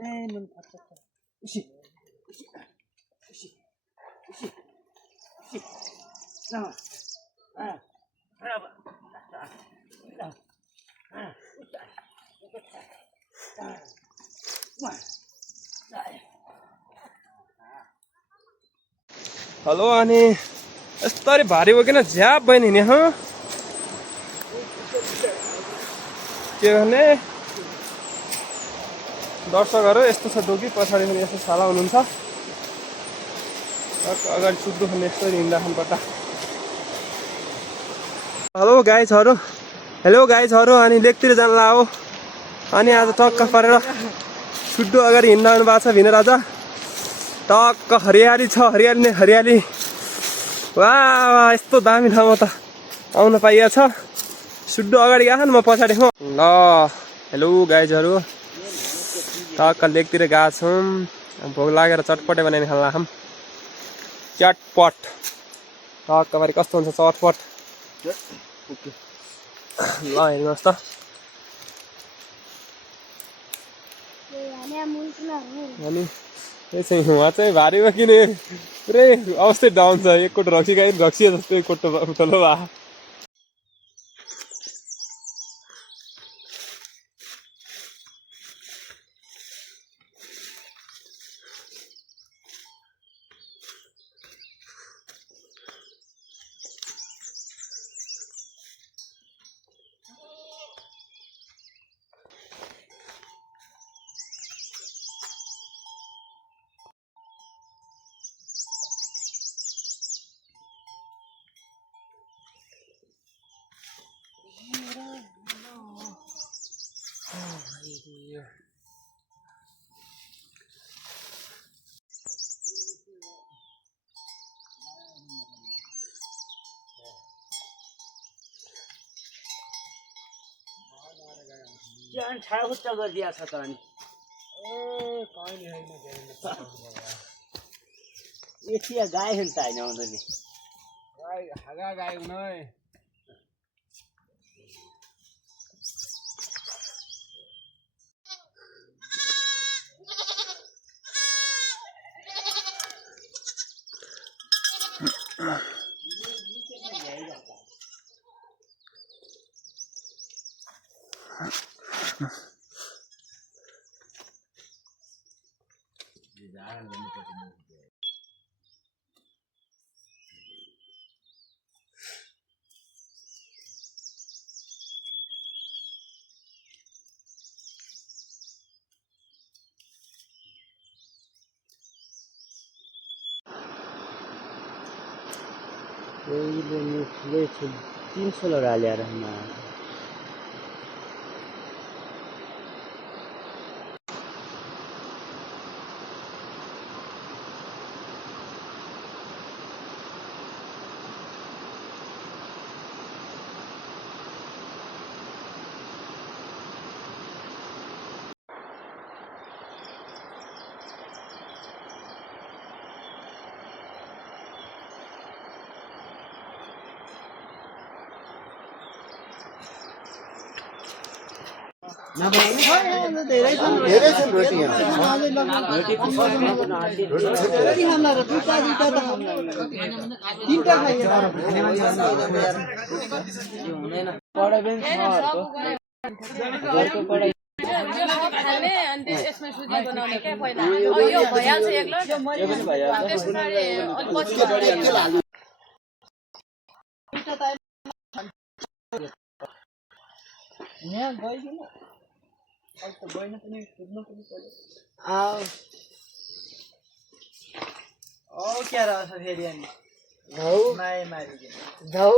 hello अनि यस्तरी भारी बोकेन झ्याप भयो नि ह के भने दर्शकहरू यस्तो छ डोकी पछाडि पनि यस्तो साला हुनुहुन्छ अगाडि सुत्दो खन्ने यस्तरी हिँड्दा खानुपर्छ हेलो गाइजहरू अनि लेकतिर जान लाओ अनि आज टक्क परेर सुड्डो अगाडि हिँड्दा आउनु भएको छ भिनेर आज टक्क हरियाली छ हरियाली वाह यस्तो दामी ठाउँमा त आउन पाइएको छ सुड्डो अगाडि गएको म पछाडि ल हेलो गाइजहरू टक्क लेकतिर गएको छौँ भोक लागेर चटपटे बनाएर खान लाग्छौँ चटपट टक्क पारि कस्तो हुन्छ चटपट ल हेर्नुहोस् त अनि उहाँ चाहिँ भारीमा किने पुरै अवस्थै डाउन छ एक कोट रक्सी खाइ रक्सी जस्तो एक कोटो उतलो भए जान छाडा खुट्टा गरिदिया छ त अनि एथिया गाई हुन्छ हैन आउँदैन गाई हागा गाई नै Ele no flete 300 लगा रहना धेरै छन् रोटी रोटी खाना र दुईटा त तीनटा खाइए हुँदैन पढाइ पनि छ घरको पढाइ खाने अनि त्यसमै सुजी बनाउने के पहिला यो भइहाल्छ एक लट यो पनि भइहाल्छ त्यसपछि अलि पछि यहाँ गइदिन अब त गइन पनि कुद्न पनि पर्यो औ क्या रहेछ फेरि अनि धौ माए मारिदिन धौ